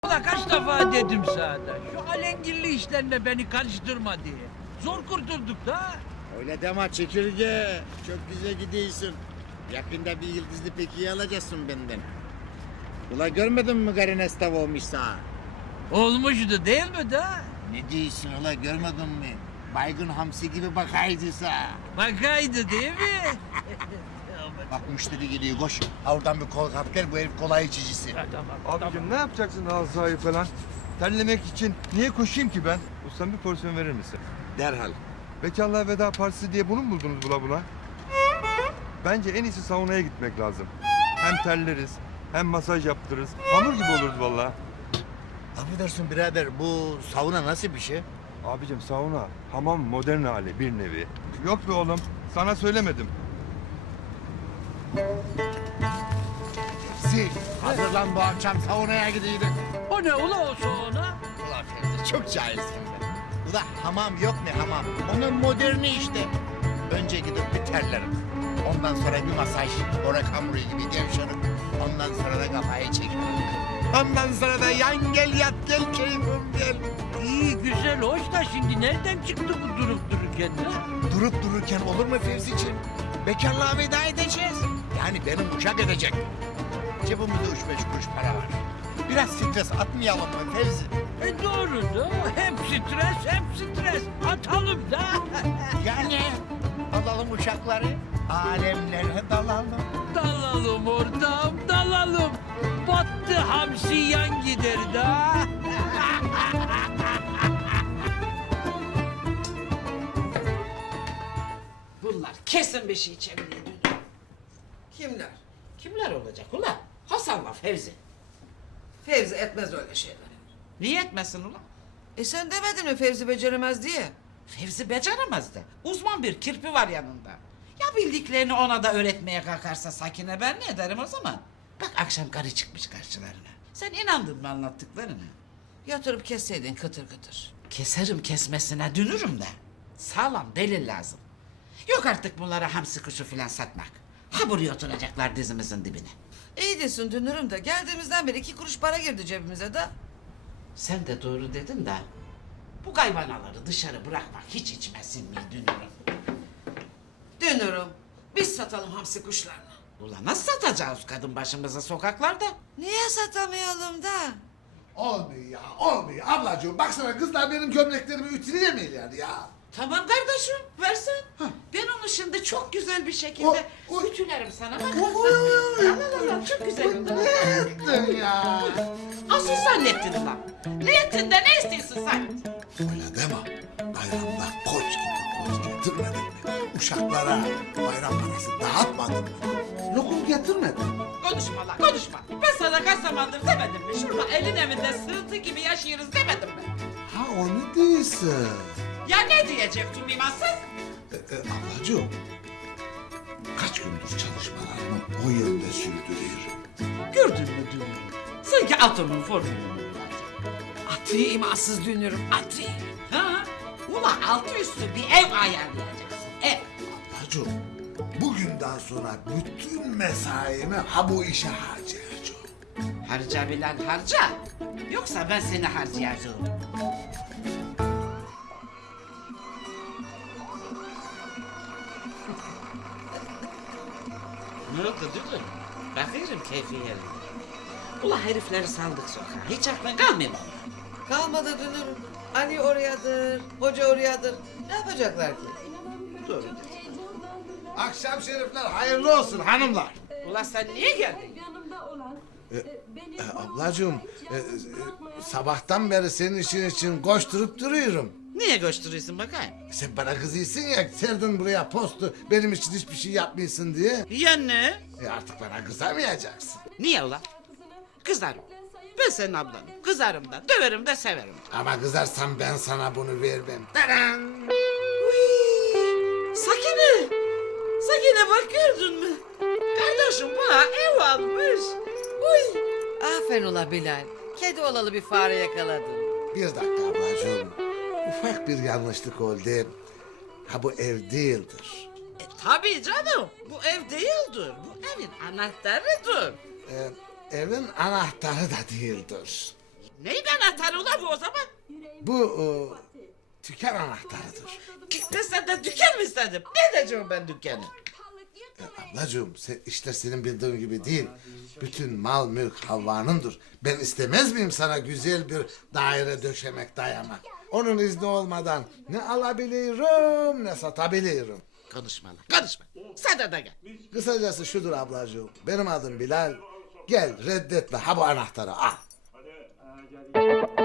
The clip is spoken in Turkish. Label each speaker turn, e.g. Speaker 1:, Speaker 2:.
Speaker 1: Ulan kaç defa dedim sana da şu alengirli işlerle beni karıştırma diye. Zor kurtulduk da.
Speaker 2: Öyle deme çekirge. Çok güzel gidiyorsun. Yakında bir yıldızlı pekiyi alacaksın benden. Ula görmedin mi Garines tav olmuş sana?
Speaker 1: Olmuştu değil mi da?
Speaker 2: Ne diyorsun ula görmedin mi? Baygın hamsi gibi bakaydı sana.
Speaker 1: Bakaydı değil mi?
Speaker 2: Bak müşteri geliyor koş. Ha oradan bir kol kap gel bu herif kolay içicisi.
Speaker 1: Ha, tamam,
Speaker 3: Abicim ne yapacaksın halı sahayı falan? Terlemek için niye koşayım ki ben? Ustam bir porsiyon verir misin?
Speaker 2: Derhal.
Speaker 3: Bekarlığa veda partisi diye bunu mu buldunuz bula? Bence en iyisi saunaya gitmek lazım. Hem terleriz, hem masaj yaptırırız. Hamur gibi oluruz vallahi.
Speaker 2: Affedersin birader bu sauna nasıl bir şey?
Speaker 3: Abicim sauna, hamam modern hali bir nevi. Yok be oğlum, sana söylemedim.
Speaker 2: Sil. Hazırlan bu akşam saunaya gideydin.
Speaker 1: O ne ula o sonra?
Speaker 2: Ulan Ferdi çok cahilsin be. Ula hamam yok mu hamam? Onun moderni işte. Önce gidip bir terlerim. Ondan sonra bir masaj. Orak hamuru gibi gevşerim. Ondan sonra da kafayı çekerim. Ondan sonra da yan gel yat gel keyfim gel.
Speaker 1: İyi güzel hoş da şimdi nereden çıktı bu durup dururken de?
Speaker 2: Durup dururken olur mu Fevzi'ciğim? Bekarlığa veda edeceğiz. Yani benim uçak edecek. Cebimizde 3-5 kuruş para var. Biraz stres atmayalım mı Fevzi?
Speaker 1: Doğru da hem stres hem stres. Atalım da.
Speaker 2: Yani alalım uçakları, alemlere dalalım.
Speaker 1: Dalalım ortam dalalım. Battı hamsi yan gider da.
Speaker 4: Bunlar kesin bir şey çeviriyor dönüyor.
Speaker 5: Kimler?
Speaker 4: Kimler olacak ulan? Hasan'la Fevzi.
Speaker 5: Fevzi etmez öyle şeyler.
Speaker 4: Niye etmesin ulan?
Speaker 5: Sen demedin mi Fevzi beceremez diye?
Speaker 4: Fevzi beceremez de. Uzman bir kirpi var yanında. Ya bildiklerini ona da öğretmeye kalkarsa Sakine ben ne ederim o zaman? Bak akşam karı çıkmış karşılarına. Sen inandın mı anlattıklarına?
Speaker 5: Yatırıp kesseydin kıtır kıtır.
Speaker 4: Keserim kesmesine dünürüm de. Sağlam delil lazım. Yok artık bunlara hamsi kuşu filan satmak. Ha buraya oturacaklar dizimizin dibine.
Speaker 5: İyi desin dünürüm de geldiğimizden beri 2 kuruş para girdi cebimize de.
Speaker 4: Sen de doğru dedin de bu kaybanaları dışarı bırakmak hiç içmesin mi dünürüm?
Speaker 5: Dünürüm biz satalım hamsi kuşlarını.
Speaker 4: Ulan nasıl satacağız kadın başımıza sokaklarda?
Speaker 5: Niye satamayalım da?
Speaker 6: Olmuyor ya, olmuyor. Ablacığım baksana kızlar benim gömleklerimi ütüleyemiyorlar ya.
Speaker 4: Tamam kardeşim versen. Ben onu şimdi çok güzel bir şekilde
Speaker 6: O-
Speaker 4: ütülerim sana. Bak.
Speaker 6: Oy, oy, oy.
Speaker 4: Al, al, al, çok güzel.
Speaker 6: Ne ettin ya?
Speaker 4: Asıl zannettin lan. Ne ettin de ne istiyorsun sen?
Speaker 6: Öyle deme. Bayramda koç gibi koç getirmedin mi? Uşaklara bayram parası dağıtmadın mı? Lokum getirmedin.
Speaker 4: Konuşma lan konuşma. Ben sana kaç zamandır demedim mi? Şurada elin evinde sığıntı gibi yaşıyoruz demedim mi?
Speaker 6: Ha onu değilsin.
Speaker 4: Ya ne diyecektim imansız?
Speaker 6: Ablacığım, kaç gündür çalışmalarımı o yönde sürdürüyorum.
Speaker 4: Gördün mü dünürüm? Sanki atomun formülünü.
Speaker 5: Atiye imansız dünürüm atiye.
Speaker 4: Ha? Ulan altı üstü bir ev ayarlayacaksın. Ev.
Speaker 6: Ablacığım, bugünden sonra bütün mesaimi ha bu işe harcayacağım.
Speaker 4: Harca Bilal harca. Yoksa ben seni harcayacağım. Ne oldu dünürüm? Bakıyorum keyfi yerinde. Ulan herifleri saldık sokağa. Hiç aklın kalmıyor mu?
Speaker 5: Kalmadı dünürüm. Ali orayadır, hoca orayadır. Ne yapacaklar ki?
Speaker 4: Doğru.
Speaker 6: Akşam şerifler hayırlı olsun hanımlar.
Speaker 4: Ulan sen niye geldin?
Speaker 7: Yanımda olan
Speaker 6: Ablacığım, sabahtan beri senin işin için koşturup duruyorum.
Speaker 4: Niye gösteriyorsun bakayım?
Speaker 6: Sen bana kızıyorsun ya, serdin buraya postu, benim için hiçbir şey yapmıyorsun diye.
Speaker 4: Ya ne?
Speaker 6: Artık bana kızamayacaksın.
Speaker 4: Niye ulan? Kızarım. Ben senin ablanım. Kızarım da, döverim de severim.
Speaker 6: Ama kızarsan ben sana bunu vermem. Taran!
Speaker 4: Sakine! Sakine bak gördün mü? Kardeşim bana ev almış. Uy!
Speaker 5: Aferin ula Bilal. Kedi olalı bir fare yakaladın.
Speaker 6: Bir dakika ablacığım. Ufak bir yanlışlık oldu. Ha bu ev değildir.
Speaker 4: Tabii canım. Bu ev değildir. Bu evin anahtarıdır.
Speaker 6: Evin anahtarı da değildir.
Speaker 4: Neyin anahtarı ulan bu o zaman?
Speaker 6: Bu tüken anahtarıdır.
Speaker 4: Ben senden dükkan mı istedim? Ne edeceğim ben dükkanı?
Speaker 6: Ablacığım işler senin bildiğin gibi değil. Bütün mal mülk Havva'nındır. Ben istemez miyim sana güzel bir daire döşemek dayamak? Onun izni olmadan ne alabilirim ne satabilirim.
Speaker 4: Konuşma lan konuşma. Sana da gel.
Speaker 6: Kısacası şudur ablacığım. Benim adım Bilal. Gel reddetme ha bu anahtarı al.